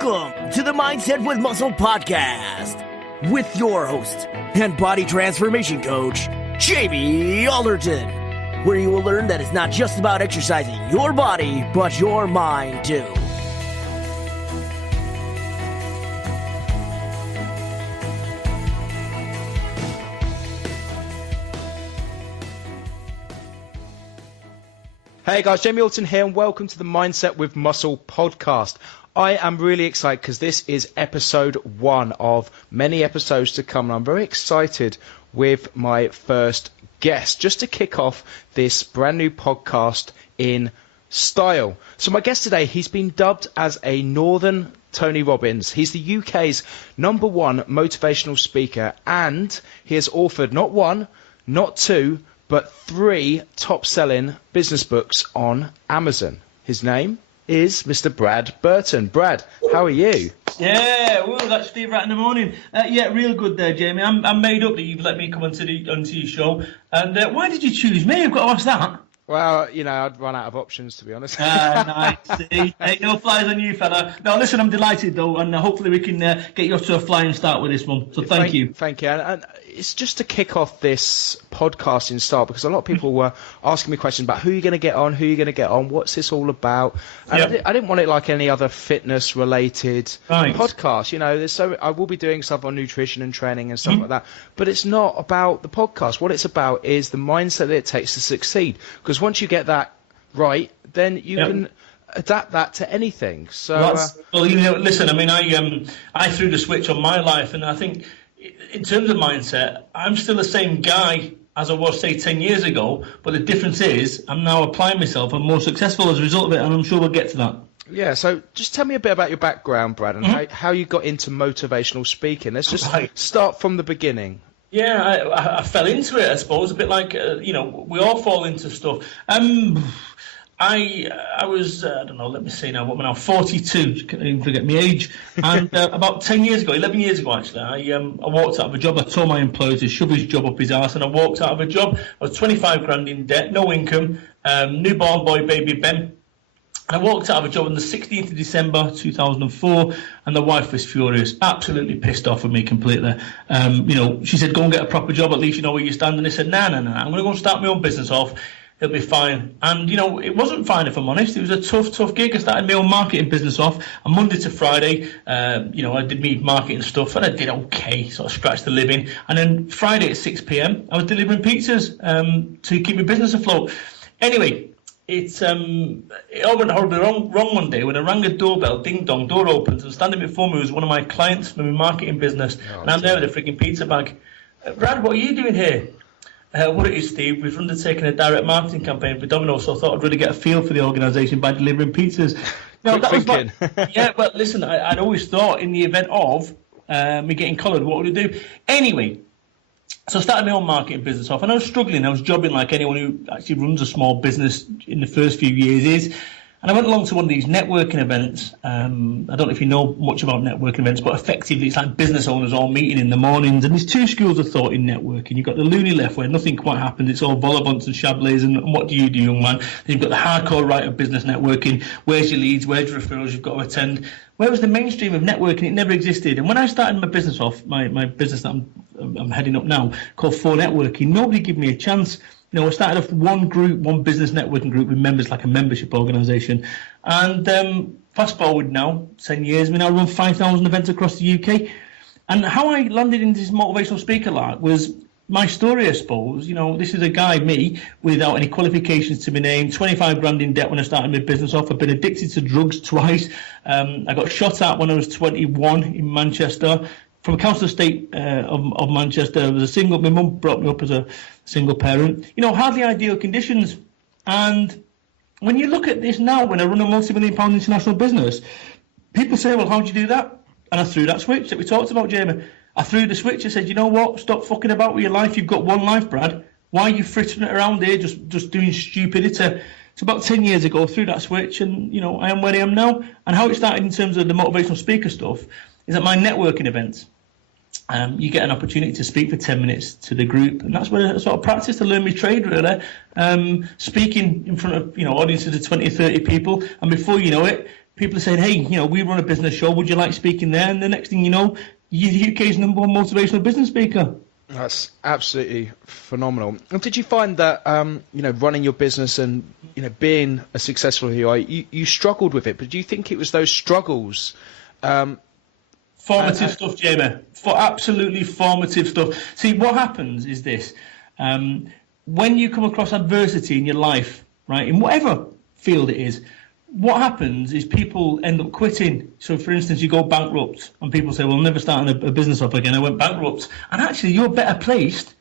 Welcome to the Mindset with Muscle podcast with your host and body transformation coach, Jamie Alderton, where you will learn that it's not just about exercising your body, but your mind too. Hey guys, Jamie Alderton here and welcome to the Mindset with Muscle podcast. I am really excited because this is episode 1 of many episodes to come, and I'm very excited with my first guest just to kick off this brand new podcast in style. So my guest today, he's been dubbed as a Northern Tony Robbins. He's the UK's #1 motivational speaker, and he has authored not 1, not 2, but 3 top-selling business books on Amazon. His name is Mr. Brad Burton. Brad, how are you? Yeah, that's Steve right in the morning. Yeah, real good there, Jamie. I'm made up that you've let me come onto your show. And why did you choose me? I've got to ask that. Well, you know, I'd run out of options, to be honest. Nice. See? Ain't no flies on you, fella. No, listen, I'm delighted, though, and hopefully we can get you off to a flying start with this one. So thank you. Thank you. And it's just to kick off this podcasting start, because a lot of people were asking me questions about who you're going to get on, what's this all about. And yep. I didn't want it like any other fitness-related podcast. You know, I will be doing stuff on nutrition and training and stuff like that, but it's not about the podcast. What it's about is the mindset that it takes to succeed. Because once you get that right, then you can adapt that to anything. So, well, you know, listen. I mean, I threw the switch on my life, and I think in terms of mindset, I'm still the same guy as I was, say, 10 years ago. But the difference is, I'm now applying myself. I'm more successful as a result of it, and I'm sure we'll get to that. Yeah. So, just tell me a bit about your background, Brad, and how you got into motivational speaking. Let's just start from the beginning. Yeah, I fell into it, I suppose, a bit like, you know, we all fall into stuff. I was, I don't know, let me see now, what am I now, 42, can't even forget my age. And about 10 years ago, 11 years ago actually, I walked out of a job. I told my employer to shove his job up his arse, and I walked out of a job. I was 25 grand in debt, no income, newborn boy, baby Ben. And I walked out of a job on the 16th of December 2004, and the wife was furious, absolutely pissed off with me completely. You know, she said, go and get a proper job, at least you know where you stand. And I said, no, I'm going to go and start my own business off. It'll be fine. And, you know, it wasn't fine, if I'm honest. It was a tough gig. I started my own marketing business off on Monday to Friday. You know, I did me marketing stuff, and I did okay, sort of scratched the living. And then Friday at 6 p.m, I was delivering pizzas to keep my business afloat. Anyway, it all went horribly wrong one day when I rang a doorbell, ding dong, door opens, and standing before me was one of my clients from my marketing business, and I'm there with a freaking pizza bag. Brad, what are you doing here? What it is, Steve, we've undertaken a direct marketing campaign for Domino's, so I thought I'd really get a feel for the organisation by delivering pizzas. No, that was like, yeah, but listen, I'd always thought in the event of me getting collared, what would I do? Anyway, so I started my own marketing business off, and I was struggling. I was jobbing like anyone who actually runs a small business in the first few years is. And I went along to one of these networking events. I don't know if you know much about networking events, but effectively it's like business owners all meeting in the mornings. And there's 2 schools of thought in networking. You've got the loony left where nothing quite happens. It's all vol-au-vents and chablés and what do you do, young man? Then you've got the hardcore right of business networking. Where's your leads? Where's your referrals you've got to attend? Whereas the mainstream of networking, it never existed. And when I started my business off, my business that I'm heading up now, called 4 Networking, nobody gave me a chance. You know, I started off one business networking group with members, like a membership organisation. And fast forward now, 10 years, we now run 5,000 events across the UK. And how I landed into this motivational speaker lark was my story, I suppose. You know, this is a guy, me, without any qualifications to my name, 25 grand in debt when I started my business off. I've been addicted to drugs twice. I got shot at when I was 21 in Manchester. From a council estate of Manchester, I was a single. My mum brought me up as a single parent. You know, hardly ideal conditions. And when you look at this now, when I run a multi-million-pound international business, people say, well, how'd you do that? And I threw that switch that we talked about, Jamie. I threw the switch. I said, you know what? Stop fucking about with your life. You've got one life, Brad. Why are you frittering it around here, just doing stupidity? So about 10 years ago, I threw that switch, and, you know, I am where I am now. And how it started in terms of the motivational speaker stuff is at my networking events. You get an opportunity to speak for 10 minutes to the group, and that's where I sort of practice to learn my trade, really. Speaking in front of, audiences of 20 or 30 people, and before you know it, people are saying, hey, we run a business show. Would you like speaking there? And the next thing you know, you're the UK's #1 motivational business speaker. That's absolutely phenomenal. And did you find that, running your business and, being as successful as you are, you struggled with it, but do you think it was those struggles? Formative stuff, Jamie. Absolutely formative stuff. See, what happens is this. When you come across adversity in your life, right, in whatever field it is, what happens is people end up quitting. So, for instance, you go bankrupt and people say, well, I'm never starting a business up again. I went bankrupt. And actually, you're better placed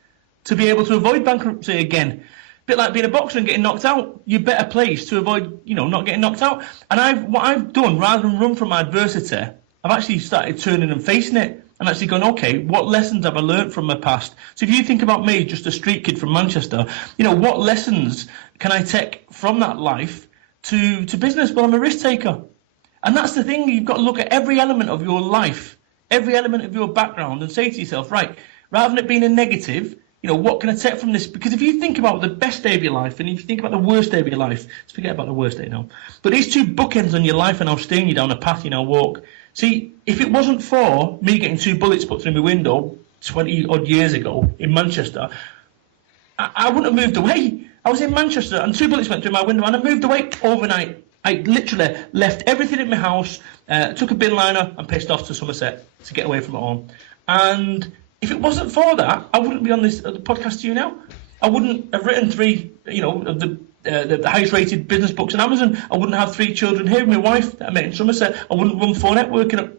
to be able to avoid bankruptcy again. A bit like being a boxer and getting knocked out. You're better placed to avoid, not getting knocked out. And what I've done, rather than run from adversity, I've actually started turning and facing it and actually going, okay, what lessons have I learned from my past? So if you think about me, just a street kid from Manchester, what lessons can I take from that life to business? Well, I'm a risk taker. And that's the thing. You've got to look at every element of your life, every element of your background and say to yourself, right, rather than it being a negative, what can I take from this? Because if you think about the best day of your life and if you think about the worst day of your life, let's forget about the worst day now. But these two bookends on your life and how steering you down a path you now walk. See, if it wasn't for me getting 2 bullets put through my window 20 odd years ago in Manchester, I wouldn't have moved away. I was in Manchester and 2 bullets went through my window and I moved away overnight. I literally left everything in my house, took a bin liner and pissed off to Somerset to get away from it all. And if it wasn't for that, I wouldn't be on this podcast to you now. I wouldn't have written 3, of the highest rated business books on Amazon. I wouldn't have 3 children here with my wife that I met in Somerset. I wouldn't run 4 networking.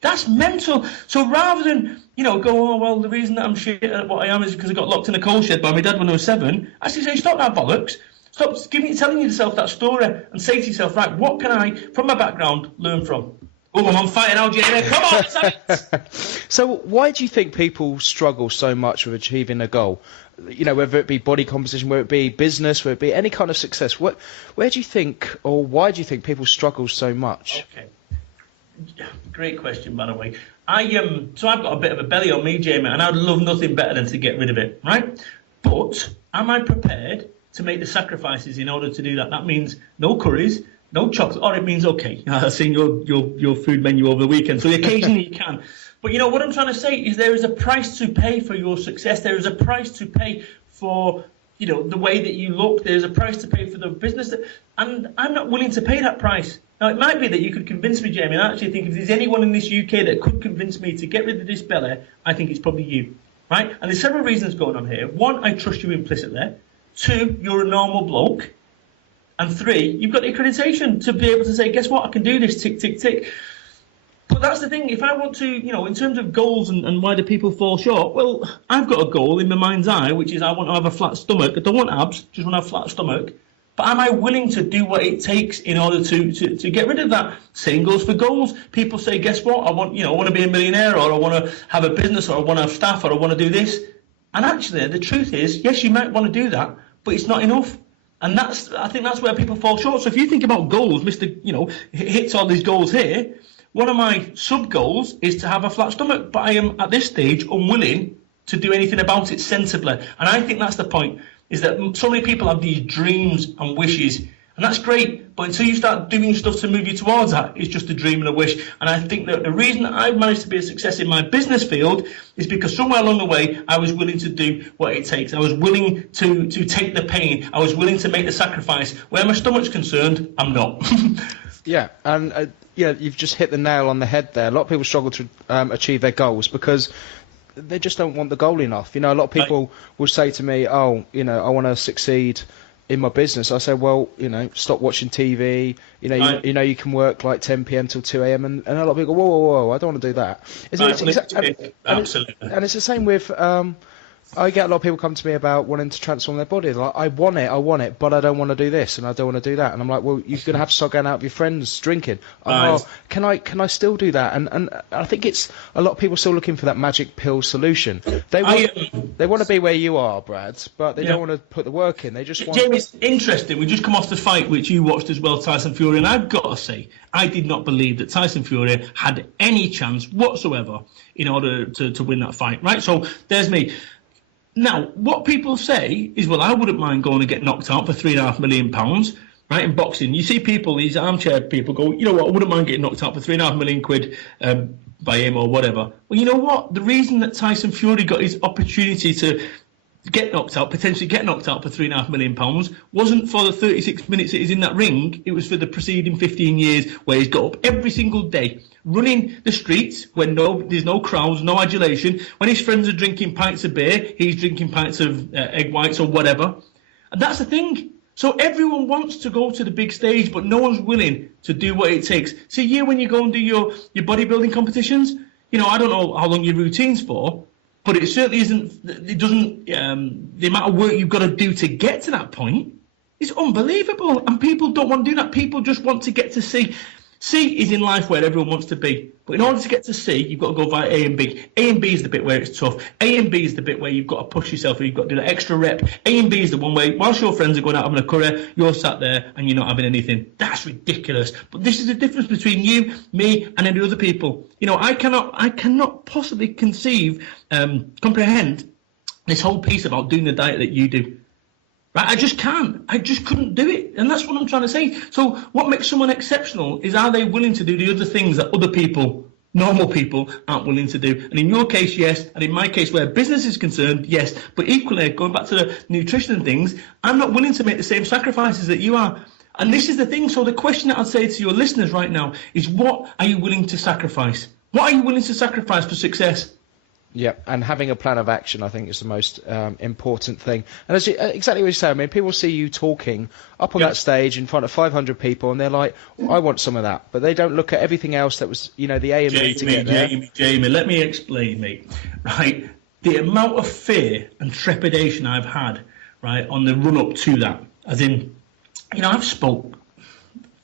That's mental. So rather than, go, oh, well, the reason that I'm shit at what I am is because I got locked in a coal shed by my dad when I was 7, actually say, stop that bollocks. Stop telling yourself that story and say to yourself, right, what can I, from my background, learn from? Oh, I'm on fire now, Jamie. Come on, let's have it. So why do you think people struggle so much with achieving a goal? Whether it be body composition, whether it be business, whether it be any kind of success. Where do you think, or why do you think people struggle so much? Okay. Great question, by the way. So I've got a bit of a belly on me, Jamie, and I'd love nothing better than to get rid of it, right? But am I prepared to make the sacrifices in order to do that? That means no curries, no chocolate, or it means, okay, I've seen your food menu over the weekend, so occasionally you can. But what I'm trying to say is there is a price to pay for your success. There is a price to pay for, the way that you look. There's a price to pay for the business. And I'm not willing to pay that price. Now, it might be that you could convince me, Jamie, and I actually think if there's anyone in this UK that could convince me to get rid of this belly, I think it's probably you, right? And there's several reasons going on here. 1, I trust you implicitly. 2, you're a normal bloke. And 3, you've got the accreditation to be able to say, guess what, I can do this, tick, tick, tick. But that's the thing, if I want to, in terms of goals and why do people fall short, well, I've got a goal in my mind's eye, which is I want to have a flat stomach. I don't want abs, just want to have a flat stomach. But am I willing to do what it takes in order to get rid of that? Same goes for goals. People say, guess what, I want to be a millionaire, or I want to have a business, or I want to have staff, or I want to do this. And actually, the truth is, yes, you might want to do that, but it's not enough. And I think that's where people fall short. So if you think about goals, Mr. Hits all these goals here, one of my sub-goals is to have a flat stomach, but I am, at this stage, unwilling to do anything about it sensibly. And I think that's the point, is that so many people have these dreams and wishes, and that's great, but until you start doing stuff to move you towards that, it's just a dream and a wish. And I think that the reason that I've managed to be a success in my business field is because somewhere along the way, I was willing to do what it takes. I was willing to take the pain. I was willing to make the sacrifice. Where my stomach's concerned, I'm not. Yeah, and you've just hit the nail on the head there. A lot of people struggle to achieve their goals because they just don't want the goal enough. A lot of people will say to me, oh, I want to succeed in my business. I say, well, stop watching TV. You can work like 10 p.m. till 2 a.m. And a lot of people go, whoa, I don't want to do that. Absolutely. And it's the same with... I get a lot of people come to me about wanting to transform their body. Like, I want it, but I don't want to do this and I don't want to do that. And I'm like, well, you're going to have to start going out with your friends drinking. Oh, can I still do that? And I think it's a lot of people still looking for that magic pill solution. They want to be where you are, Brad, but they don't want to put the work in. They just want... Jamie, it's interesting. We just come off the fight, which you watched as well, Tyson Fury, and I've got to say, I did not believe that Tyson Fury had any chance whatsoever in order to win that fight, right? So there's me. Now, what people say is, well, I wouldn't mind going and get knocked out for £3.5 million. right, in boxing, you see people, these armchair people go, you know what, I wouldn't mind getting knocked out for £3.5 million by him or whatever. Well, you know what? The reason that Tyson Fury got his opportunity to get knocked out, potentially get knocked out for £3.5 million, wasn't for the 36 minutes that he's in that ring. It was for the preceding 15 years where he's got up every single day, running the streets when there's no crowds, no adulation. When his friends are drinking pints of beer, he's drinking pints of egg whites or whatever. And that's the thing. So everyone wants to go to the big stage, but no one's willing to do what it takes. See, when you go and do your bodybuilding competitions, you know, I don't know how long your routine's for, but it certainly isn't, it doesn't, the amount of work you've got to do to get to that point is unbelievable. And people don't want to do that. People just want to get to C. C is in life where everyone wants to be. But in order to get to C, you've got to go via A and B. A and B is the bit where it's tough. A and B is the bit where you've got to push yourself and you've got to do that extra rep. A and B is the one where, whilst your friends are going out having a curry, you're sat there and you're not having anything. That's ridiculous. But this is the difference between you, me, and any other people. You know, I cannot possibly comprehend this whole piece about doing the diet that you do. Right? I just can't. I just couldn't do it. And that's what I'm trying to say. So what makes someone exceptional is, are they willing to do the other things that other people, normal people, aren't willing to do? And in your case, yes. And in my case, where business is concerned, yes. But equally, going back to the nutrition and things, I'm not willing to make the same sacrifices that you are. And this is the thing. So the question that I'd say to your listeners right now is, what are you willing to sacrifice? What are you willing to sacrifice for success? Yeah, and having a plan of action, I think, is the most important thing. And as exactly what you say, I mean, people see you talking up on that stage in front of 500 people, and they're like, I want some of that. But they don't look at everything else that was, you know, the A and B to get there. Jamie, let me explain, mate. Right, the amount of fear and trepidation I've had, right, on the run-up to that. As in, you know, I've spoke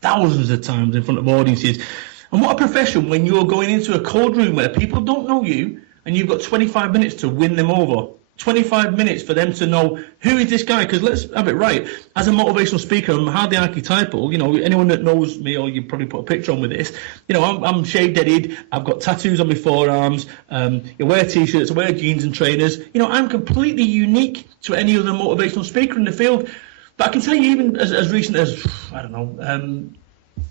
thousands of times in front of audiences. And what a profession when you're going into a cold room where people don't know you, and you've got 25 minutes to win them over. 25 minutes for them to know, who is this guy? Because let's have it right. As a motivational speaker, I'm hardly archetypal. You know, anyone that knows me, or you probably put a picture on with this, you know, I'm shaved-headed. I've got tattoos on my forearms. I wear T-shirts. I wear jeans and trainers. You know, I'm completely unique to any other motivational speaker in the field. But I can tell you, even as recent as, I don't know,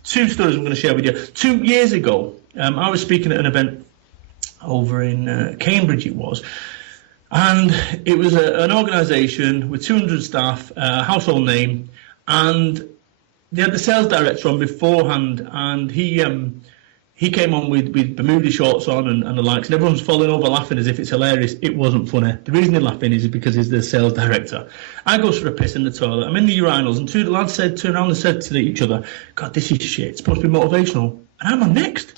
2 stories I'm going to share with you. 2 years ago, I was speaking at an event over in Cambridge it was, and it was an organisation with 200 staff, household name, and they had the sales director on beforehand, and he came on with Bermuda shorts on and the likes, and everyone's falling over laughing as if it's hilarious. It wasn't funny. The reason they're laughing is because he's the sales director. I go for a piss in the toilet. I'm in the urinals, and 2 of the lads turned around and said to each other, God, this is shit. It's supposed to be motivational. And I'm on next.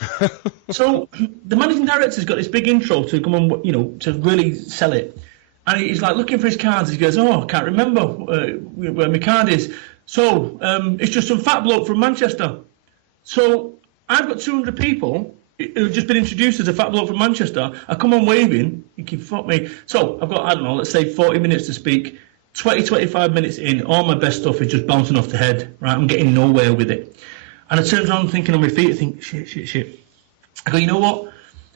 So the managing director's got this big intro to come on, you know, to really sell it. And he's like looking for his cards. He goes, I can't remember where my card is. So it's just some fat bloke from Manchester. So I've got 200 people who've just been introduced as a fat bloke from Manchester. I come on waving. You can fuck me. So I've got, I don't know, let's say 40 minutes to speak. 25 minutes in, all my best stuff is just bouncing off the head. Right, I'm getting nowhere with it. And I turn around thinking on my feet, I think, shit. I go, you know what?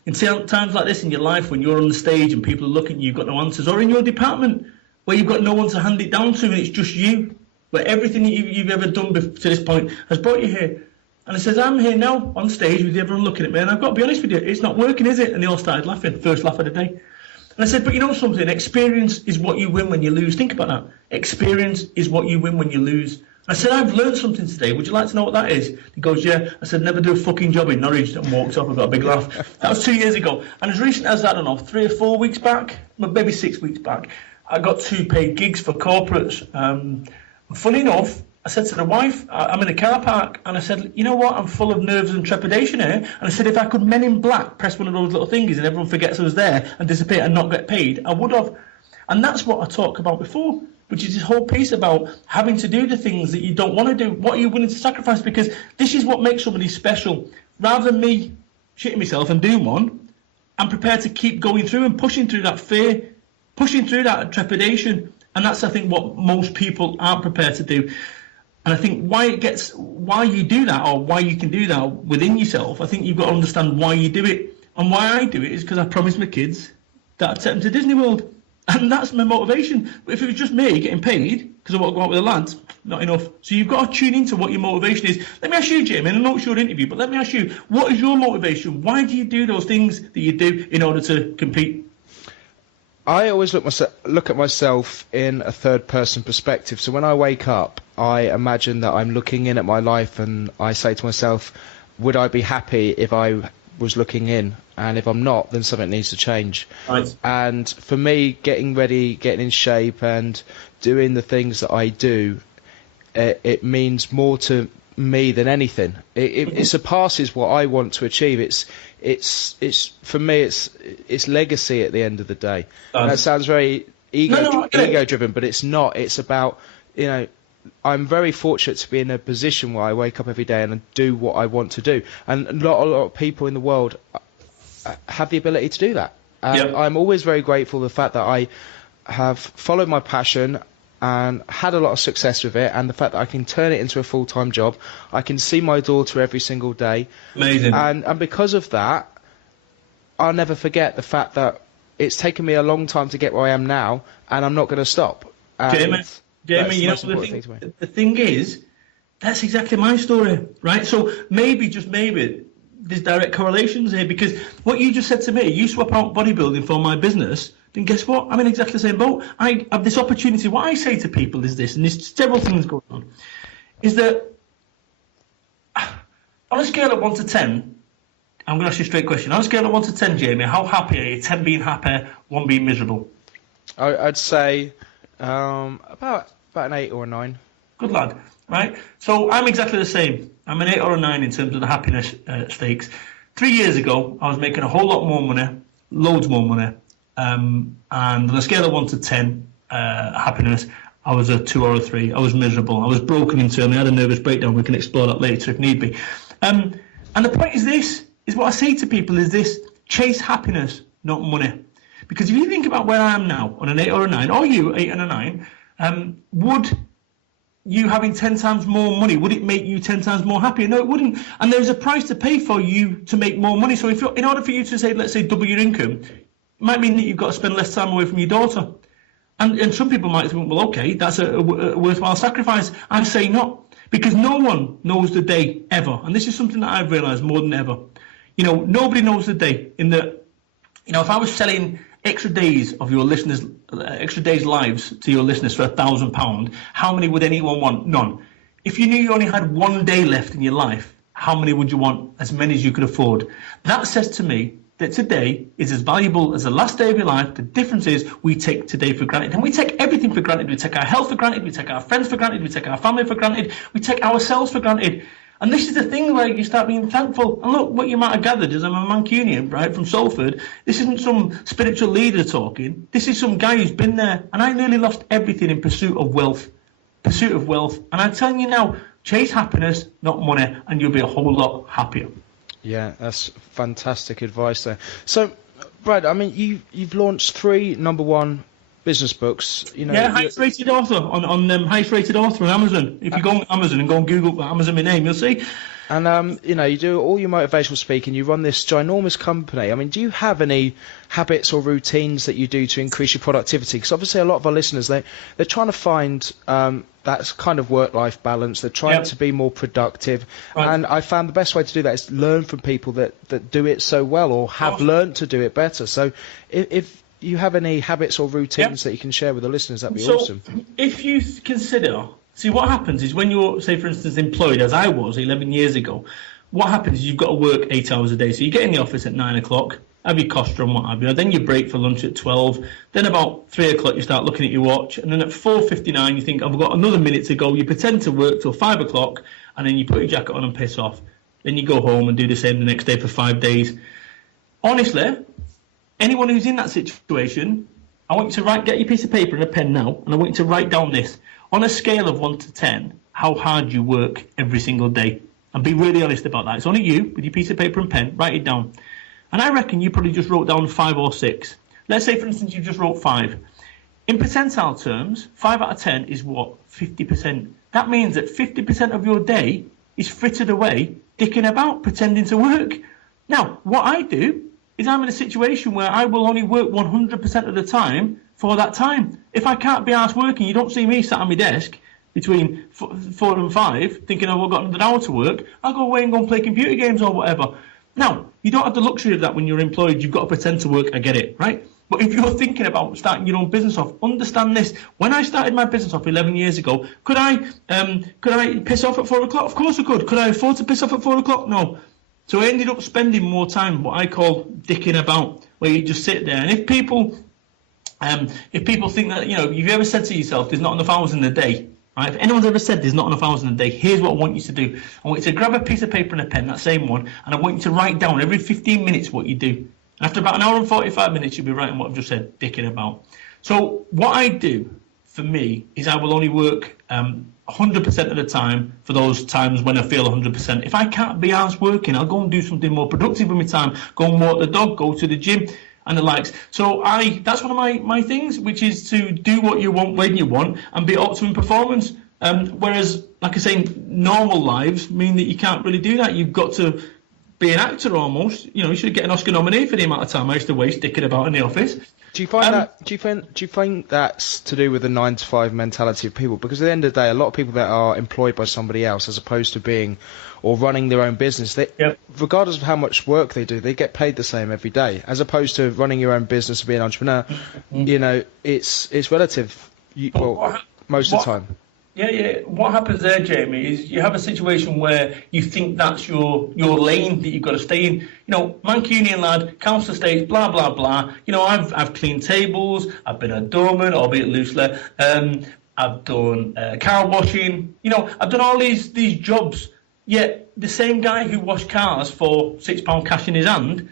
In times like this in your life, when you're on the stage and people are looking at you, you've got no answers, or in your department where you've got no one to hand it down to and it's just you, where everything that you've ever done to this point has brought you here. And I says, I'm here now on stage with everyone looking at me, and I've got to be honest with you, it's not working, is it? And they all started laughing, first laugh of the day. And I said, but you know something? Experience is what you win when you lose. Think about that. Experience is what you win when you lose. I said, I've learned something today. Would you like to know what that is? He goes, yeah. I said, never do a fucking job in Norwich, and walked off. I got a big laugh. That was 2 years ago. And as recent as, I don't know, 3 or 4 weeks back, maybe 6 weeks back, I got 2 paid gigs for corporates. Funny enough, I said to the wife, I'm in a car park, and I said, you know what? I'm full of nerves and trepidation here. And I said, if I could Men in Black press one of those little thingies and everyone forgets I was there and disappear and not get paid, I would have. And that's what I talked about before, which is this whole piece about having to do the things that you don't want to do. What are you willing to sacrifice? Because this is what makes somebody special. Rather than me shitting myself and doing one, I'm prepared to keep going through and pushing through that fear, pushing through that trepidation. And that's, I think, what most people aren't prepared to do. And I think why you do that, or why you can do that within yourself, I think you've got to understand why you do it. And why I do it is because I promised my kids that I'd take them to Disney World. And that's my motivation. But if it was just me getting paid because I want to go out with the lads, not enough. So you've got to tune into what your motivation is. Let me ask you, Jamie, and I know it's your interview, but let me ask you, what is your motivation? Why do you do those things that you do in order to compete? I always look at myself in a third-person perspective. So when I wake up, I imagine that I'm looking in at my life, and I say to myself, would I be happy if I was looking in? And if I'm not, then something needs to change. Right. And for me, getting ready, getting in shape, and doing the things that I do, it means more to me than anything. It surpasses what I want to achieve. It's for me, it's legacy at the end of the day. And that sounds very ego driven, but it's not. It's about, I'm very fortunate to be in a position where I wake up every day and do what I want to do. And a lot of people in the world have the ability to do that. I'm always very grateful for the fact that I have followed my passion and had a lot of success with it, and the fact that I can turn it into a full-time job. I can see my daughter every single day. Amazing. And because of that, I'll never forget the fact that it's taken me a long time to get where I am now, and I'm not going to stop. Jamie, the thing is, that's exactly my story, right? So maybe, just maybe, there's direct correlations here, because what you just said to me, you swap out bodybuilding for my business, then guess what? I'm in exactly the same boat. I have this opportunity. What I say to people is this, and there's several things going on, is that on a scale of 1 to 10, I'm going to ask you a straight question. On a scale of 1 to 10, Jamie, how happy are you? 10 being happy, 1 being miserable. I'd say about an 8 or a 9. Good lad, right? So I'm exactly the same. I'm an 8 or a 9 in terms of the happiness stakes. 3 years ago, I was making a whole lot more money, loads more money. And on a scale of 1 to 10, happiness, I was a 2 or a 3. I was miserable. I was broken internally. I had a nervous breakdown. We can explore that later if need be. And the point is this, is what I say to people is this: chase happiness, not money. Because if you think about where I am now, on an 8 or a 9, or you, 8 and a 9, would you having 10 times more money, would it make you 10 times more happy? No, it wouldn't. And there's a price to pay for you to make more money. So in order for you to say, let's say, double your income, it might mean that you've got to spend less time away from your daughter. And some people might think, well, okay, that's a worthwhile sacrifice. I say not, because no one knows the day ever. And this is something that I've realised more than ever. Nobody knows the day. In that, if I was selling extra days of your listeners, extra days' lives to your listeners for £1,000, how many would anyone want? None. If you knew you only had 1 day left in your life, how many would you want? As many as you could afford. That says to me that today is as valuable as the last day of your life. The difference is we take today for granted. And we take everything for granted. We take our health for granted. We take our friends for granted. We take our family for granted. We take ourselves for granted. And this is the thing where you start being thankful. And look, what you might have gathered is I'm a Mancunian, right, from Salford. This isn't some spiritual leader talking. This is some guy who's been there. And I nearly lost everything in pursuit of wealth. Pursuit of wealth. And I'm telling you now, chase happiness, not money, and you'll be a whole lot happier. Yeah, that's fantastic advice there. So, Brad, I mean, you've launched 3 #1 business books. Highest rated author on highest rated author on Amazon. If you go on Amazon and go and Google Amazon my name, you'll see. And you do all your motivational speaking. You run this ginormous company. I mean, do you have any habits or routines that you do to increase your productivity? Because obviously, a lot of our listeners they're trying to find that kind of work-life balance. They're trying to be more productive, and I found the best way to do that is to learn from people that do it so well or have learned to do it better. So, if you have any habits or routines that you can share with the listeners, that'd be awesome. If you consider, see what happens is when you're, say for instance, employed, as I was 11 years ago, what happens is you've got to work 8 hours a day. So you get in the office at 9 o'clock, have your costa and what have you, then you break for lunch at 12, then about 3 o'clock you start looking at your watch, and then at 4:59 you think, I've got another minute to go. You pretend to work till 5 o'clock, and then you put your jacket on and piss off. Then you go home and do the same the next day for 5 days. Honestly, anyone who's in that situation, I want you to get your piece of paper and a pen now, and I want you to write down this. On a scale of 1 to 10, how hard you work every single day. And be really honest about that. It's only you, with your piece of paper and pen, write it down. And I reckon you probably just wrote down 5 or 6. Let's say, for instance, you just wrote 5. In percentile terms, 5 out of 10 is what? 50%. That means that 50% of your day is frittered away, dicking about, pretending to work. Now, what I do is I'm in a situation where I will only work 100% of the time for that time. If I can't be arsed working, you don't see me sat on my desk between 4 and 5 thinking, oh, I've got another hour to work. I'll go away and go and play computer games or whatever. Now, you don't have the luxury of that when you're employed. You've got to pretend to work. I get it, right? But if you're thinking about starting your own business off, understand this. When I started my business off 11 years ago, could I piss off at 4 o'clock? Of course I could. Could I afford to piss off at 4 o'clock? No. So I ended up spending more time, what I call dicking about, where you just sit there. And if people think that, if you've ever said to yourself, there's not enough hours in the day, right? If anyone's ever said there's not enough hours in the day, here's what I want you to do. I want you to grab a piece of paper and a pen, that same one, and I want you to write down every 15 minutes what you do. After about an hour and 45 minutes, you'll be writing what I've just said, dicking about. So what I do, for me, is I will only work 100% of the time for those times when I feel 100%. If I can't be arsed working, I'll go and do something more productive with my time, go and walk the dog, go to the gym, and the likes. So that's one of my things, which is to do what you want when you want and be optimum performance. Whereas, like I say, normal lives mean that you can't really do that. You've got to be an actor almost. You should get an Oscar nominee for the amount of time I used to waste dicking about in the office. Do you find that? Do you think that's to do with the 9 to 5 mentality of people? Because at the end of the day, a lot of people that are employed by somebody else, as opposed to being or running their own business, regardless of how much work they do, they get paid the same every day. As opposed to running your own business and being an entrepreneur, it's relative. Most of the time. Yeah. What happens there, Jamie, is you have a situation where you think that's your lane that you've got to stay in. Mancunian lad, council estates, blah blah blah. I've cleaned tables. I've been a doorman, albeit loosely. I've done car washing. I've done all these jobs. Yet the same guy who washed cars for £6 cash in his hand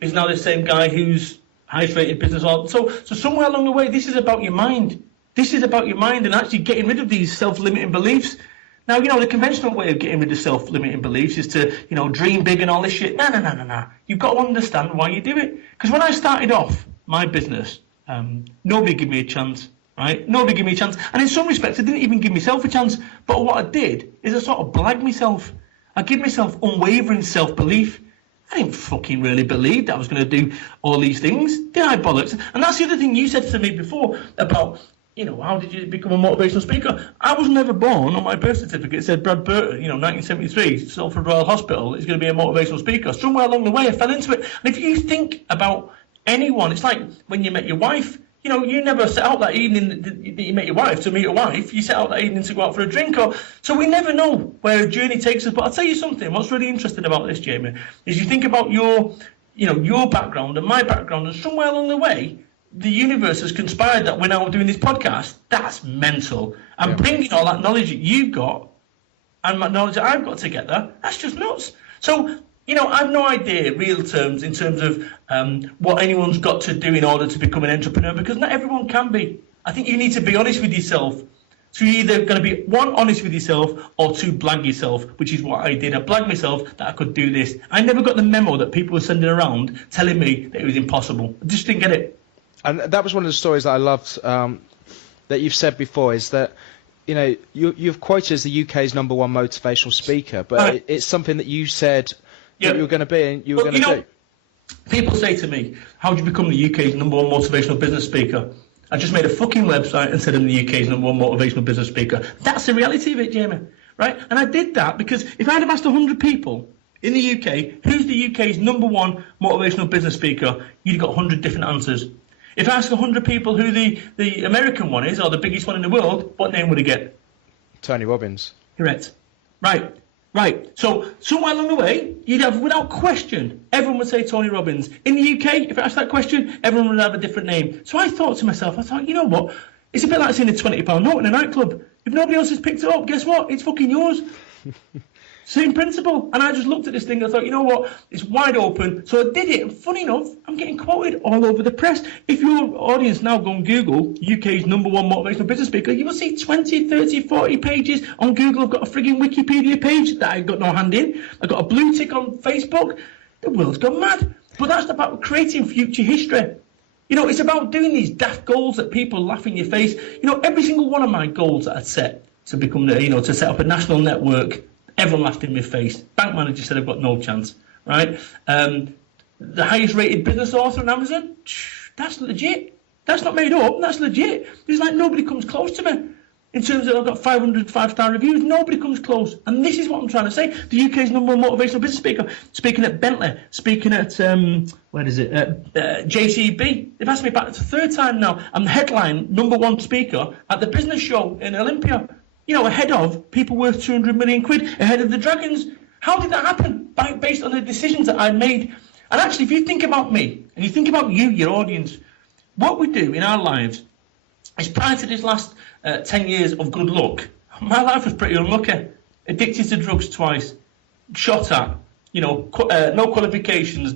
is now the same guy who's highest rated business. So somewhere along the way, this is about your mind. This is about your mind and actually getting rid of these self-limiting beliefs. Now, the conventional way of getting rid of self-limiting beliefs is to, dream big and all this shit. No. You've got to understand why you do it. Because when I started off my business, nobody gave me a chance, right? Nobody gave me a chance. And in some respects, I didn't even give myself a chance. But what I did is I sort of blagged myself. I give myself unwavering self-belief. I didn't fucking really believe that I was going to do all these things. Did I, bollocks? And that's the other thing you said to me before about, how did you become a motivational speaker? I was never born on my birth certificate. It said Brad Burton, 1973, Salford Royal Hospital, is going to be a motivational speaker. Somewhere along the way, I fell into it. And if you think about anyone, it's like when you met your wife. You never set out that evening that you met your wife to meet a wife. You set out that evening to go out for a drink. So we never know where a journey takes us. But I'll tell you something. What's really interesting about this, Jamie, is you think about your background and my background, and somewhere along the way, the universe has conspired that we're now doing this podcast. That's mental. And bringing all that knowledge that you've got and my knowledge that I've got together, that's just nuts. So, I've no idea, real terms, in terms of what anyone's got to do in order to become an entrepreneur, because not everyone can be. I think you need to be honest with yourself. So you're either going to be, 1, honest with yourself, or 2, blag yourself, which is what I did. I blagged myself that I could do this. I never got the memo that people were sending around telling me that it was impossible. I just didn't get it. And that was one of the stories that I loved that you've said before, is that, you've quoted as the UK's #1 motivational speaker, but it's something that you said that you were going to be and you were going to do. People say to me, how did you become the UK's #1 motivational business speaker? I just made a fucking website and said I'm the UK's #1 motivational business speaker. That's the reality of it, Jamie, right? And I did that because if I'd have asked 100 people in the UK, who's the UK's #1 motivational business speaker, you'd got 100 different answers. If I ask 100 people who the American one is, or the biggest one in the world, what name would he get? Tony Robbins. Correct. Right. So somewhere along the way, you'd have, without question, everyone would say Tony Robbins. In the UK, if I asked that question, everyone would have a different name. So I thought to myself, you know what? It's a bit like seeing a £20 note in a nightclub. If nobody else has picked it up, guess what? It's fucking yours. Same principle. And I just looked at this thing and I thought, you know what? It's wide open. So I did it. And funny enough, I'm getting quoted all over the press. If your audience now go and Google UK's #1 motivational business speaker, you will see 20, 30, 40 pages on Google. I've got a frigging Wikipedia page that I've got no hand in. I've got a blue tick on Facebook. The world's gone mad. But that's about creating future history. It's about doing these daft goals that people laugh in your face. Every single one of my goals that I'd set to become to set up a national network, everyone laughed in my face. Bank manager said I've got no chance, right? The highest rated business author on Amazon, that's legit. That's not made up. That's legit. It's like nobody comes close to me. In terms of I've got 500 5-star reviews, nobody comes close. And this is what I'm trying to say. The UK's number one motivational business speaker, speaking at Bentley, speaking at, JCB. They've asked me back, it's the third time now. I'm the headline number one speaker at the business show in Olympia. You know, ahead of people worth 200 million quid, ahead of the Dragons. How did that happen? Based on the decisions that I made. And actually, if you think about me, and you think about you, your audience, what we do in our lives is prior to this last 10 years of good luck, my life was pretty unlucky. Addicted to drugs twice, shot at, no qualifications,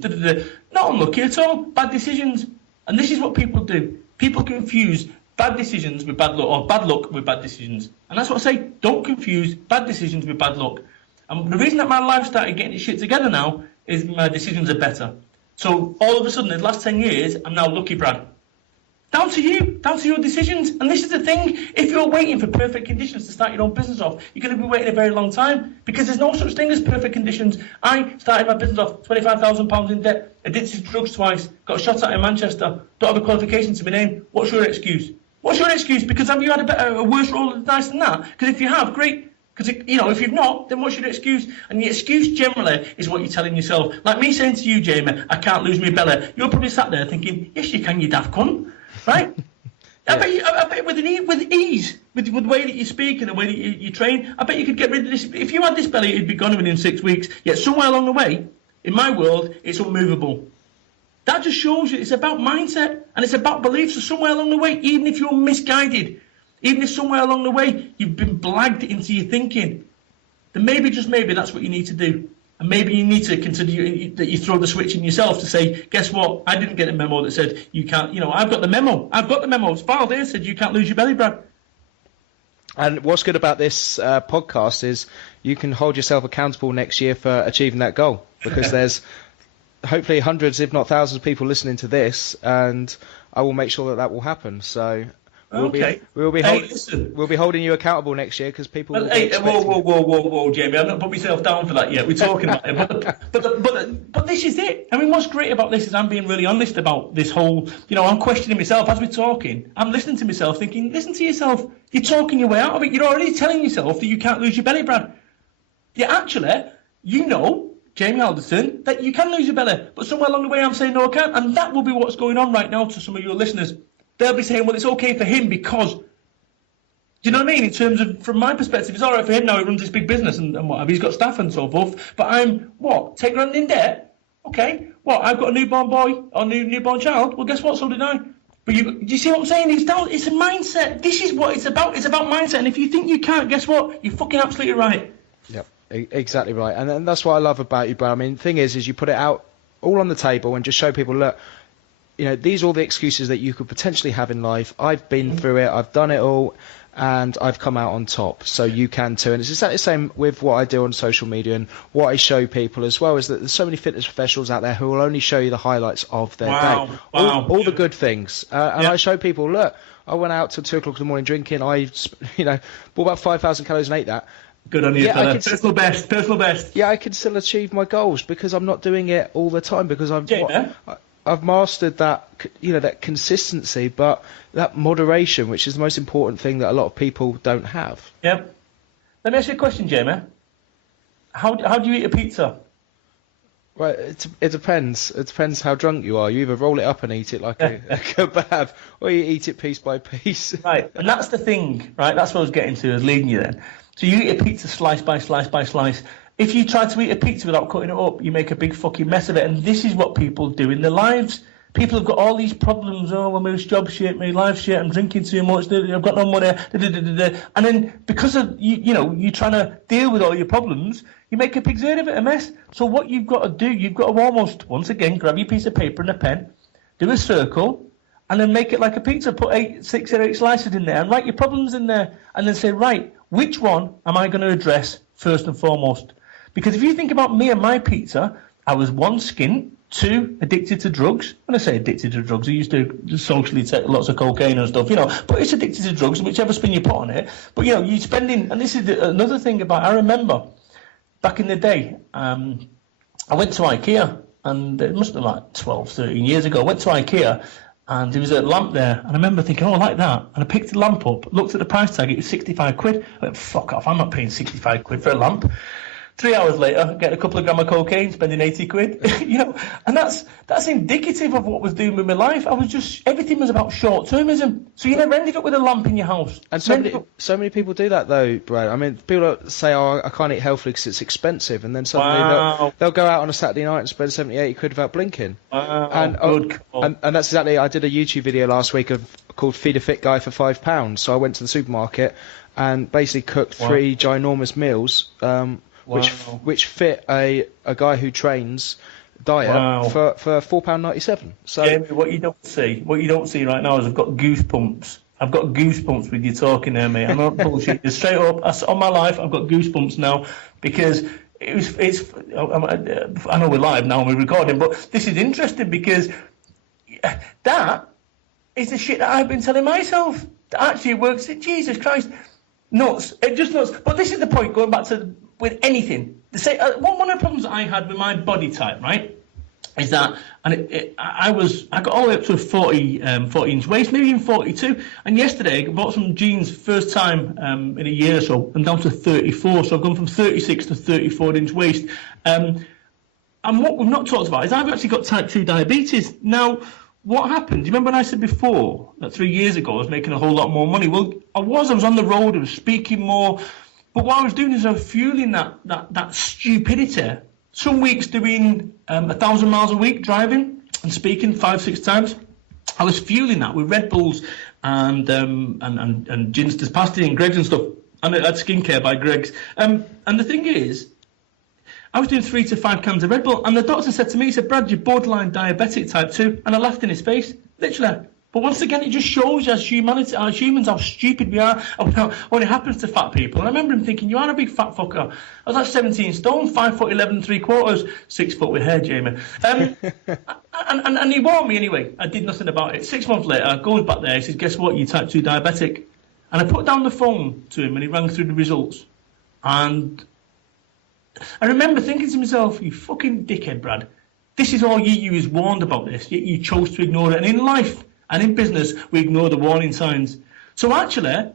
not unlucky at all, bad decisions. And this is what people do. People confuse bad decisions with bad luck, or bad luck with bad decisions. And that's what I say, don't confuse bad decisions with bad luck. And the reason that my life started getting its shit together now is my decisions are better. So all of a sudden, in the last 10 years, I'm now lucky, Brad. Down to you, down to your decisions. And this is the thing, if you're waiting for perfect conditions to start your own business off, you're going to be waiting a very long time, because there's no such thing as perfect conditions. I started my business off £25,000 in debt, addicted to drugs twice, got shot at in Manchester, don't have a qualification to my name. What's your excuse? What's your excuse? Because have you had a worse roll of the dice than that? Because if you have, great. Because, if you've not, then what's your excuse? And the excuse generally is what you're telling yourself. Like me saying to you, Jamie, I can't lose my belly. You're probably sat there thinking, yes, you can, you daft cunt. Right? Yeah. I bet with ease, with the way that you speak and the way that you train, I bet you could get rid of this. If you had this belly, it'd be gone within 6 weeks. Yet somewhere along the way, in my world, it's unmovable. That just shows you it's about mindset and it's about beliefs. So somewhere along the way, even if you're misguided, even if somewhere along the way you've been blagged into your thinking, then maybe, just maybe, that's what you need to do. And maybe you need to consider that you throw the switch in yourself to say, guess what? I didn't get a memo that said you can't, I've got the memo. It's filed here, said you can't lose your belly, Brad. And what's good about this podcast is you can hold yourself accountable next year for achieving that goal, because there's hopefully hundreds, if not thousands of people listening to this, and I will make sure that will happen. So we'll be holding you accountable next year, because people. Whoa, Jamie! I'm not put myself down for that yet. We're talking about it, but this is it. I mean, what's great about this is I'm being really honest about this whole. I'm questioning myself as we're talking. I'm listening to myself, thinking, listen to yourself. You're talking your way out of it. You're already telling yourself that you can't lose your belly, Brad. Yeah, actually, Jamie Alderton, that you can lose your belly, but somewhere along the way I'm saying no, I can't, and that will be what's going on right now to some of your listeners. They'll be saying, well, it's okay for him because, do you know what I mean? In terms of, from my perspective, it's all right for him now, he runs this big business and what have, he's got staff and so forth, but I'm, 10 grand in debt? Okay, I've got a newborn boy or newborn child? Well, guess what, so did I. But do you see what I'm saying? It's a mindset. This is what it's about. It's about mindset, and if you think you can't, guess what? You're fucking absolutely right. Yep, exactly right. And that's what I love about you, Brad. I mean, the thing is you put it out all on the table and just show people, look, these are all the excuses that you could potentially have in life. I've been through it. I've done it all. And I've come out on top. So you can too. And it's exactly the same with what I do on social media and what I show people as well, is that there's so many fitness professionals out there who will only show you the highlights of their day. All the good things. I show people, look, I went out till 2 o'clock in the morning drinking. I, bought about 5,000 calories and ate that. Good on you, fella. Personal best. Yeah, I can still achieve my goals because I'm not doing it all the time, because I've mastered that, that consistency, but that moderation, which is the most important thing that a lot of people don't have. Yep. Let me ask you a question, Jamie. How do you eat a pizza? Well, it depends. It depends how drunk you are. You either roll it up and eat it like a kebab, or you eat it piece by piece. Right, and that's the thing, right? That's what I was getting to, I was leading you then. So you eat a pizza slice by slice by slice. If you try to eat a pizza without cutting it up, you make a big fucking mess of it. And this is what people do in their lives. People have got all these problems. Oh, well, my job shit, my life shit, I'm drinking too much, I've got no money, And then because of, you're trying to deal with all your problems, you make a big zerd of it, a mess. So what you've got to do, you've got to almost, once again, grab your piece of paper and a pen, do a circle, and then make it like a pizza. Put 6 or 8 slices in there and write your problems in there. And then say, right, which one am I going to address first and foremost? Because if you think about me and my pizza, I was 1, skint, 2, addicted to drugs. When I say addicted to drugs, I used to socially take lots of cocaine and stuff, but it's addicted to drugs, whichever spin you put on it. But, you're spending, and this is another thing I remember back in the day, I went to IKEA, and it must have been like 12, 13 years ago. I went to IKEA, and there was a lamp there, and I remember thinking, oh, I like that, and I picked the lamp up, looked at the price tag, it was 65 quid. I went, fuck off, I'm not paying 65 quid for a lamp. 3 hours later, getting a couple of gram of cocaine, spending 80 quid, and that's indicative of what I was doing with my life. Everything was about short-termism. So you never ended up with a lamp in your house. And so many people do that though, Brad. I mean, people say, oh, I can't eat healthily because it's expensive, and then suddenly they'll go out on a Saturday night and spend 70, 80 quid without blinking. Wow, and that's exactly, I did a YouTube video last week called Feed a Fit Guy for £5. So I went to the supermarket and basically cooked 3 ginormous meals, which fit a guy who trains diet for £4.97. So Jamie, what you don't see right now is I've got goosebumps. I've got goosebumps with you talking there, mate. I'm not bullshit. Just straight up, on my life, I've got goosebumps now because I know we're live now and we're recording, but this is interesting because that is the shit that I've been telling myself. That actually works. Jesus Christ, nuts! It just nuts. But this is the point. Going back to with anything, one of the problems that I had with my body type, right, is that, and I got all the way up to a 40-inch waist, maybe even 42. And yesterday I bought some jeans first time in a year or so, and down to 34. So I've gone from 36 to 34-inch waist. And what we've not talked about is I've actually got type 2 diabetes. Now, what happened? Do you remember when I said before that 3 years ago I was making a whole lot more money? Well, I was on the road, I was speaking more. But what I was doing is I was fueling that stupidity. Some weeks doing 1,000 miles a week driving and speaking 5-6 times. I was fueling that with Red Bulls and Ginster's pasty and Greggs and stuff. And I had skincare by Greggs. And the thing is, I was doing 3 to 5 cans of Red Bull, and the doctor said to me, he said, Brad, you're borderline diabetic type 2. And I laughed in his face, literally. But once again, it just shows you as humans, how stupid we are when it happens to fat people. And I remember him thinking, you are a big fat fucker. I was like 17 stone, 5'11" 3/4, 6 foot with hair, Jamie. And he warned me anyway. I did nothing about it. 6 months later, I goes back there, he says, guess what, you're type 2 diabetic. And I put down the phone to him and he rang through the results. And I remember thinking to myself, you fucking dickhead, Brad. This is all you was warned about this, yet you chose to ignore it. And in life, and in business, we ignore the warning signs. So actually,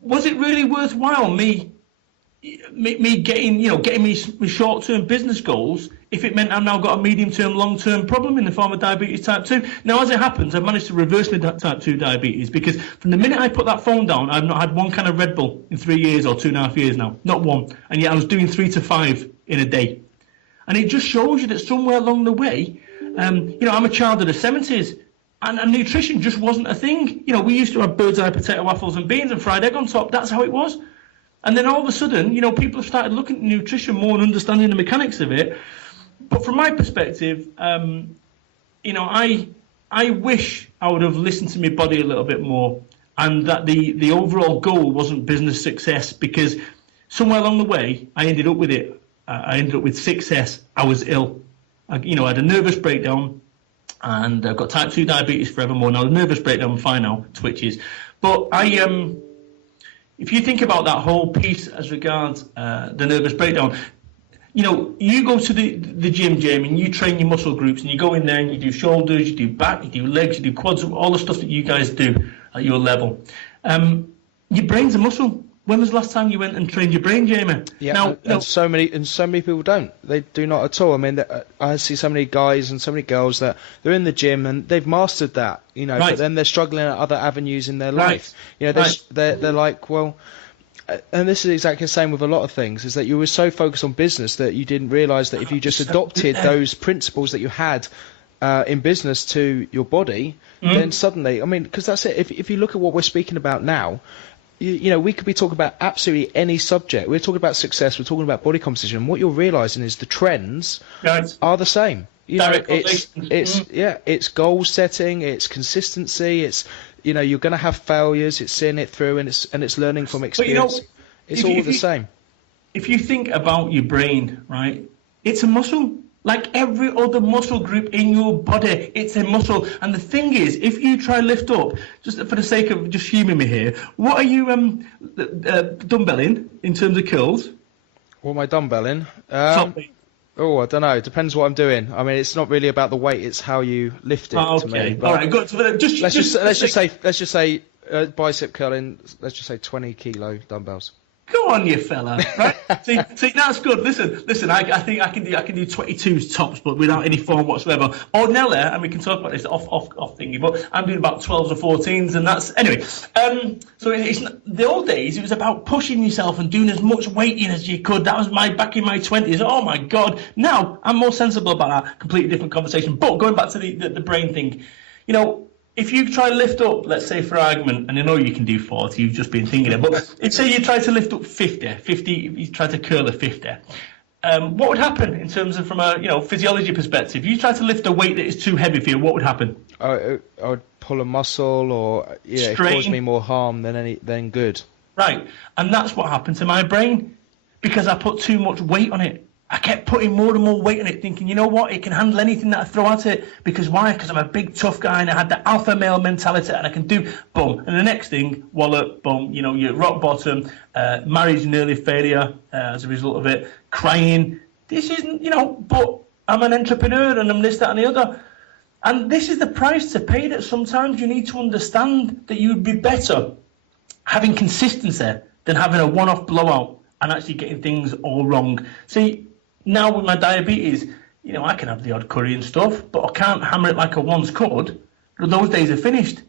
was it really worthwhile me getting me short-term business goals if it meant I've now got a medium-term, long-term problem in the form of diabetes type 2? Now, as it happens, I've managed to reverse my type 2 diabetes because from the minute I put that phone down, I've not had one can of Red Bull in 3 years or 2.5 years now. Not one. And yet I was doing 3 to 5 in a day. And it just shows you that somewhere along the way, I'm a child of the 70s. And nutrition just wasn't a thing. We used to have bird's eye potato waffles and beans and fried egg on top. That's how it was. And then all of a sudden, people have started looking at nutrition more and understanding the mechanics of it. But from my perspective, I wish I would have listened to my body a little bit more, and that the overall goal wasn't business success, because somewhere along the way, I ended up with it. I ended up with success. I was ill. I had a nervous breakdown. And I've got type 2 diabetes forevermore. Now, the nervous breakdown, I'm fine now, twitches. But if you think about that whole piece as regards the nervous breakdown, you go to the gym, Jamie, and you train your muscle groups, and you go in there and you do shoulders, you do back, you do legs, you do quads, all the stuff that you guys do at your level. Your brain's a muscle. When was the last time you went and trained your brain, Jamie? Yeah, and so many people don't. They do not at all. I mean, I see so many guys and so many girls that they're in the gym and they've mastered that, Right. But then they're struggling at other avenues in their life. They're like, well, and this is exactly the same with a lot of things, is that you were so focused on business that you didn't realise that if you just adopted those principles that you had in business to your body, then suddenly, because that's it. If you look at what we're speaking about now, we could be talking about absolutely any subject. We're talking about success. We're talking about body composition. And what you're realising is the trends are the same. It's goal setting. It's consistency. It's you're going to have failures. It's seeing it through, and it's learning from experience. It's all the same. If you think about your brain, right, it's a muscle. Like every other muscle group in your body, it's a muscle. And the thing is, if you try lift up, just for the sake of just humouring me here, what are you dumbbelling in terms of curls? What am I dumbbelling? Oh, I don't know. It depends what I'm doing. I mean, it's not really about the weight; it's how you lift it. Okay. To me. All right. Good. So Let's just say bicep curling. Let's just say 20 kilo dumbbells. Go on, you fella. Right? see, that's good. Listen. I think I can do 22s tops, but without any form whatsoever. Ordinarily, and we can talk about this off thingy, but I'm doing about 12s or 14s, and that's anyway. So it's the old days. It was about pushing yourself and doing as much weighting as you could. That was back in my 20s. Oh my God. Now I'm more sensible about that. Completely different conversation. But going back to the brain thing, you know. If you try to lift up, let's say for argument, and I know you can do 40, you've just been thinking it, but let's say you try to lift up 50, you try to curl a 50. What would happen in terms of from a physiology perspective? If you try to lift a weight that is too heavy for you, what would happen? I would pull a muscle, or it caused me more harm than good. Right, and that's what happened to my brain because I put too much weight on it. I kept putting more and more weight on it, thinking, you know what, it can handle anything that I throw at it. Because why? Because I'm a big, tough guy, and I had the alpha male mentality, and I can do, boom. And the next thing, wallop, boom, you're at rock bottom, marriage nearly failure as a result of it, crying. This isn't, but I'm an entrepreneur, and I'm this, that, and the other. And this is the price to pay, that sometimes you need to understand that you'd be better having consistency than having a one-off blowout and actually getting things all wrong. See, now with my diabetes, I can have the odd curry and stuff, but I can't hammer it like I once could. Those days are finished.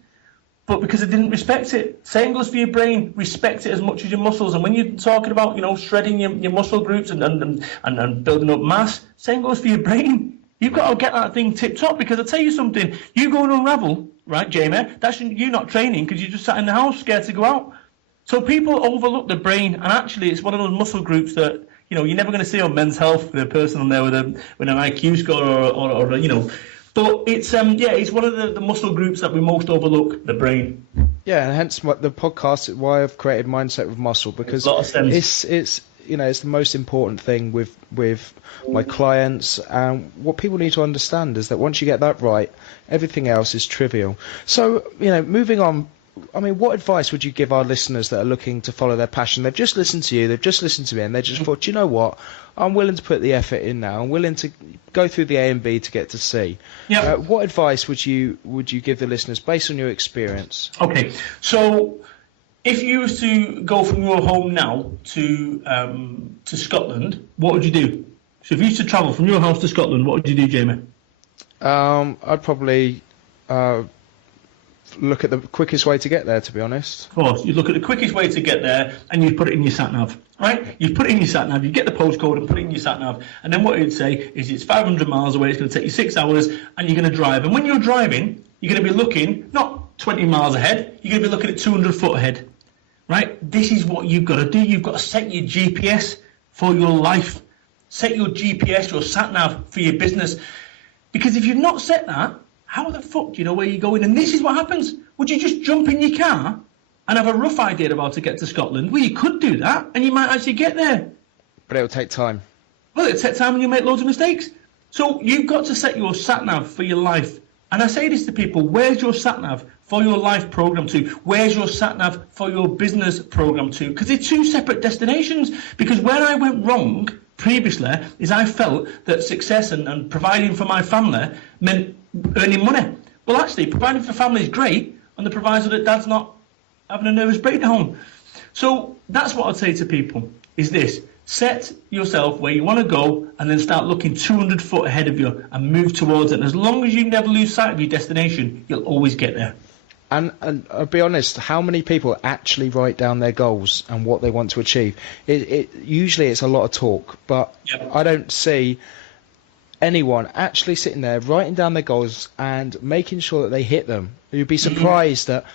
But because I didn't respect it. Same goes for your brain. Respect it as much as your muscles. And when you're talking about, shredding your muscle groups and building up mass, same goes for your brain. You've got to get that thing tipped up, because I'll tell you something. You go and unravel, right, Jamie? That's you not training because you just sat in the house scared to go out. So people overlook the brain, and actually it's one of those muscle groups that, you're never going to see on Men's Health with a person on there with an IQ score or but it's it's one of the muscle groups that we most overlook, the brain. Yeah, and hence the podcast, why I've created Mindset with Muscle, because it's the most important thing with my clients, and what people need to understand is that once you get that right, everything else is trivial. So, moving on. I mean, what advice would you give our listeners that are looking to follow their passion? They've just listened to you, they've just listened to me, and they just thought, you know what, I'm willing to put the effort in now. I'm willing to go through the A and B to get to C. Yeah. What advice would you give the listeners based on your experience? Okay, so if you was to go from your home now to Scotland, what would you do? So if you used to travel from your house to Scotland, what would you do, Jamie? I'd probably look at the quickest way to get there, to be honest. Of course, you look at the quickest way to get there, and you put it in your sat-nav, right? You put it in your sat-nav, you get the postcode and put it in your sat-nav, and then what it'd say is it's 500 miles away, it's going to take you 6 hours, and you're going to drive. And when you're driving, you're going to be looking, not 20 miles ahead, you're going to be looking at 200 foot ahead, right? This is what you've got to do. You've got to set your GPS for your life. Set your GPS, your sat-nav for your business. Because if you've not set that, how the fuck do you know where you're going? And this is what happens. Would you just jump in your car and have a rough idea of how to get to Scotland? Well, you could do that, and you might actually get there. But it'll take time. Well, it'll take time, and you'll make loads of mistakes. So you've got to set your sat-nav for your life. And I say this to people, where's your sat-nav for your life program to? Where's your sat-nav for your business program to? Because they're two separate destinations. Because where I went wrong previously is I felt that success and providing for my family meant earning money. Well, actually, providing for family is great, on the proviso that dad's not having a nervous breakdown. So that's what I'd say to people, is this. Set yourself where you want to go, and then start looking 200 foot ahead of you and move towards it. And as long as you never lose sight of your destination, you'll always get there. And I'll be honest, how many people actually write down their goals and what they want to achieve? Usually it's a lot of talk, but yep. I don't see anyone actually sitting there writing down their goals and making sure that they hit them. You'd be surprised at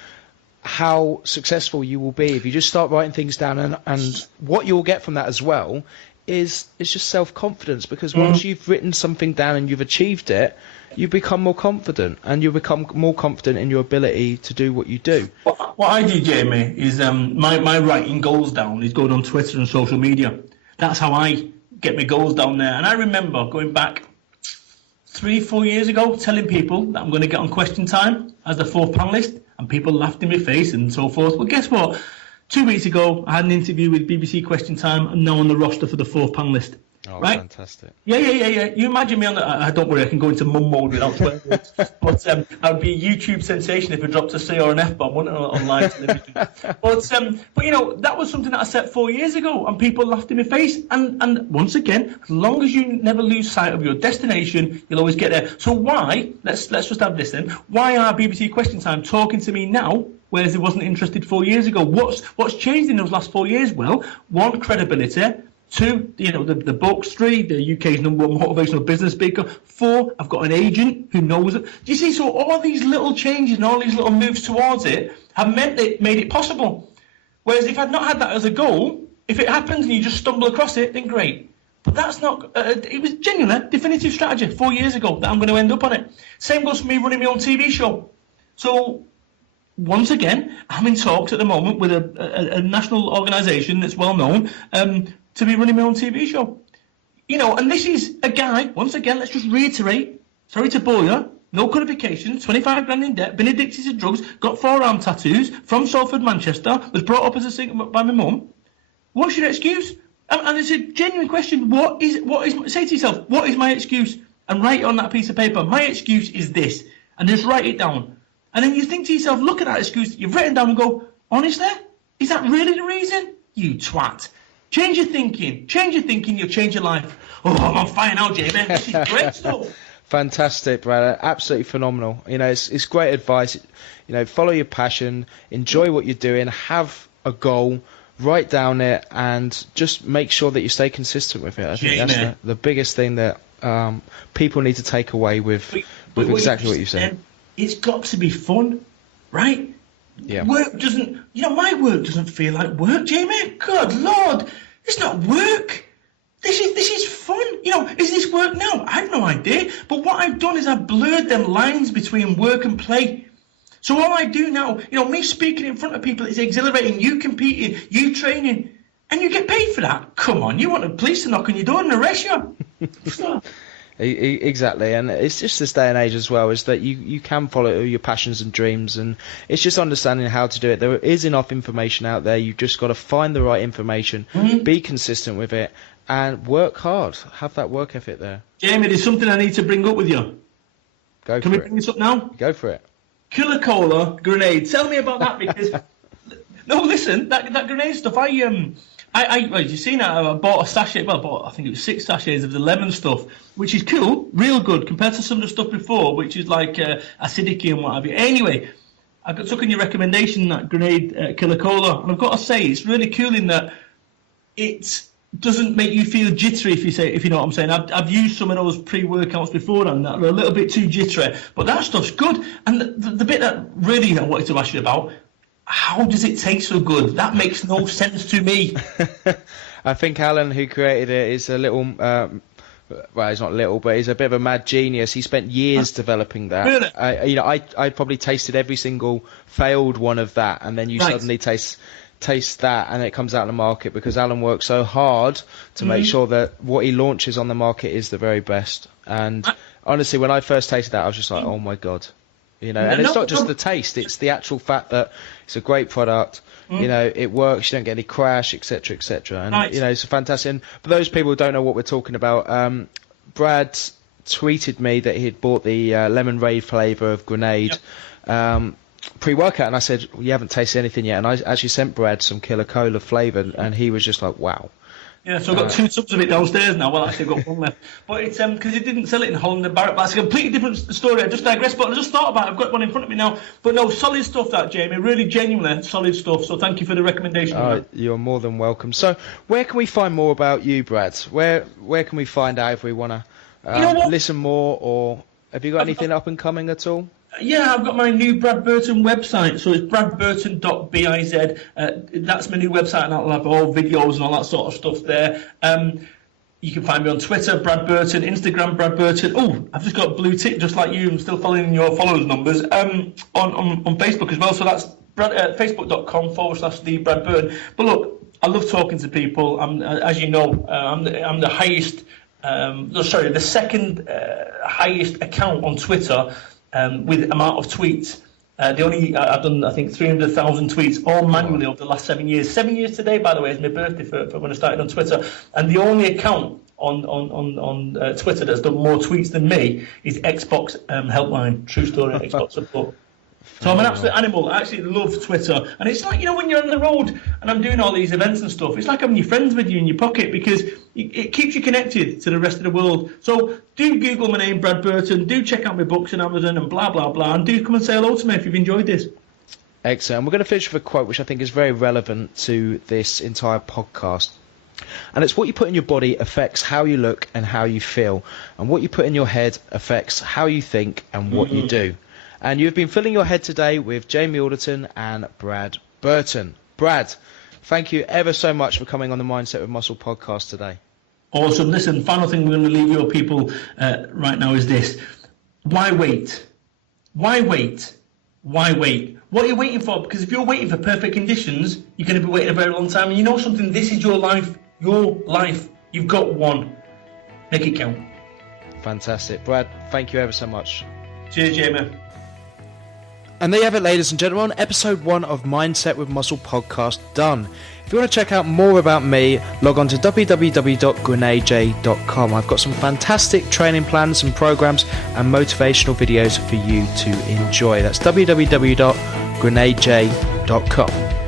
how successful you will be if you just start writing things down, and what you'll get from that as well is just self-confidence, because once you've written something down and you've achieved it, you become more confident, and you become more confident in your ability to do what you do. What I do, Jamie, is my writing goals down is going on Twitter and social media. That's how I get my goals down there. And I remember going back 3-4 years ago telling people that I'm going to get on Question Time as the 4th panellist, and people laughed in my face and so forth. Well, guess what? 2 weeks ago, I had an interview with BBC Question Time, and now on the roster for the 4th panellist. Oh, right? Fantastic. Yeah. You imagine me on the... don't worry, I can go into mum mode without swearing. But I would be a YouTube sensation if I dropped a C or an F-bomb, wouldn't I, on live television? But you know, that was something that I set 4 years ago, and people laughed in my face. And once again, as long as you never lose sight of your destination, you'll always get there. So why, let's just have this then, why are BBC Question Time talking to me now, whereas they wasn't interested 4 years ago? What's changed in those last 4 years? Well, one, credibility. Two, you know, the books. Three, the UK's #1 motivational business speaker. Four, I've got an agent who knows it. Do you see? So all these little changes and all these little moves towards it have made it possible. Whereas if I'd not had that as a goal, if it happens and you just stumble across it, then great. But that's not. It was genuinely definitive strategy 4 years ago that I'm going to end up on it. Same goes for me running my own TV show. So once again, I'm in talks at the moment with a national organisation that's well known. To be running my own TV show. You know, and this is a guy, once again, let's just reiterate, sorry to bore you, no qualifications, 25 grand in debt, been addicted to drugs, got 4 arm tattoos, from Salford, Manchester, was brought up as a single by my mum. What's your excuse? And it's a genuine question. Say to yourself, what is my excuse? And write it on that piece of paper. My excuse is this. And just write it down. And then you think to yourself, look at that excuse you've written down and go, honestly? Is that really the reason? You twat. Change your thinking, you'll change your life. Oh, I'm on fire now, Jamie. This is great stuff. Fantastic, Brad. Absolutely phenomenal. You know, it's great advice. You know, follow your passion, enjoy what you're doing, have a goal, write down it, and just make sure that you stay consistent with it. I think that's the biggest thing that people need to take away with exactly what you said. It's got to be fun, right? Yeah. Work doesn't, you know, my work doesn't feel like work, Jamie. Good Lord, it's not work. This is fun. You know, is this work now? I have no idea. But what I've done is I've blurred them lines between work and play. So all I do now, you know, me speaking in front of people is exhilarating. You competing, you training, and you get paid for that. Come on, you want the police to knock on your door and arrest you? Exactly, and it's just this day and age as well, is that you can follow your passions and dreams, and it's just understanding how to do it. There is enough information out there. You've just got to find the right information, be consistent with it, and work hard. Have that work ethic there. Jamie, there's something I need to bring up with you. Can we bring this up now? Go for it. Killer Cola grenade. Tell me about that, because no, listen, that grenade stuff. Well, you seen that? I bought a sachet. Well, I think it was 6 sachets of the lemon stuff, which is cool, real good compared to some of the stuff before, which is like acidic and what have you. Anyway, I took on your recommendation, that grenade Killer Cola, and I've got to say it's really cool in that it doesn't make you feel jittery, if you know what I'm saying. I've used some of those pre-workouts before and that are a little bit too jittery, but that stuff's good. And the bit that really I wanted to ask you about. How does it taste so good? That makes no sense to me. I think Alan, who created it, is a little, well, he's not little, but he's a bit of a mad genius. He spent years developing that. Really? You know, I probably tasted every single failed one of that, and then you suddenly taste that, and it comes out in the market, because Alan works so hard to make sure that what he launches on the market is the very best. And honestly, when I first tasted that, I was just like, oh my God. You know, and it's not just the taste, it's the actual fact that it's a great product, you know, it works, you don't get any crash, etc., etc. And, you know, it's fantastic. And for those people who don't know what we're talking about, Brad tweeted me that he'd bought the lemon raid flavour of Grenade pre-workout, and I said, well, you haven't tasted anything yet. And I actually sent Brad some Killer Cola flavour, and he was just like, wow. Yeah, so I've got 2 tubs of it downstairs now. Well, actually, I've got 1 left. But it's because he didn't sell it in Holland and Barrett. That's a completely different story. I just digress, but I just thought about it. I've got one in front of me now. But no, solid stuff, that, Jamie. Really genuinely solid stuff. So thank you for the recommendation. You're more than welcome. So where can we find more about you, Brad? Where can we find out if we want to listen more, or have you got anything up and coming at all? Yeah, I've got my new Brad Burton website, so it's bradburton.biz. That's my new website, and I'll have all videos and all that sort of stuff there. You can find me on Twitter, Brad Burton, Instagram, Brad Burton. Oh, I've just got a blue tick, just like you. I'm still following your followers numbers on Facebook as well. So that's facebook.com/the Brad Burton. But look, I love talking to people. As you know, I'm the highest, the second highest account on Twitter. With amount of tweets. I've done, I think, 300,000 tweets, all manually over the last 7 years. 7 years today, by the way, is my birthday for when I started on Twitter. And the only account on Twitter that's done more tweets than me is Xbox helpline. True story, Xbox support. So I'm an absolute animal. I actually love Twitter. And it's like, when you're on the road and I'm doing all these events and stuff, it's like having your friends with you in your pocket because it keeps you connected to the rest of the world. So do Google my name, Brad Burton. Do check out my books on Amazon and blah, blah, blah. And do come and say hello to me if you've enjoyed this. Excellent. We're going to finish with a quote which I think is very relevant to this entire podcast. And it's what you put in your body affects how you look and how you feel. And what you put in your head affects how you think and what you do. And you've been filling your head today with Jamie Alderton and Brad Burton. Brad, thank you ever so much for coming on the Mindset with Muscle podcast today. Awesome. Listen, final thing we're going to leave your people right now is this. Why wait? Why wait? Why wait? What are you waiting for? Because if you're waiting for perfect conditions, you're going to be waiting a very long time. And you know something? This is your life. Your life. You've got one. Make it count. Fantastic. Brad, thank you ever so much. Cheers, Jamie. And there you have it, ladies and gentlemen, episode 1 of Mindset with Muscle podcast done. If you want to check out more about me, log on to www.grenaj.com. I've got some fantastic training plans and programs and motivational videos for you to enjoy. That's www.grenaj.com.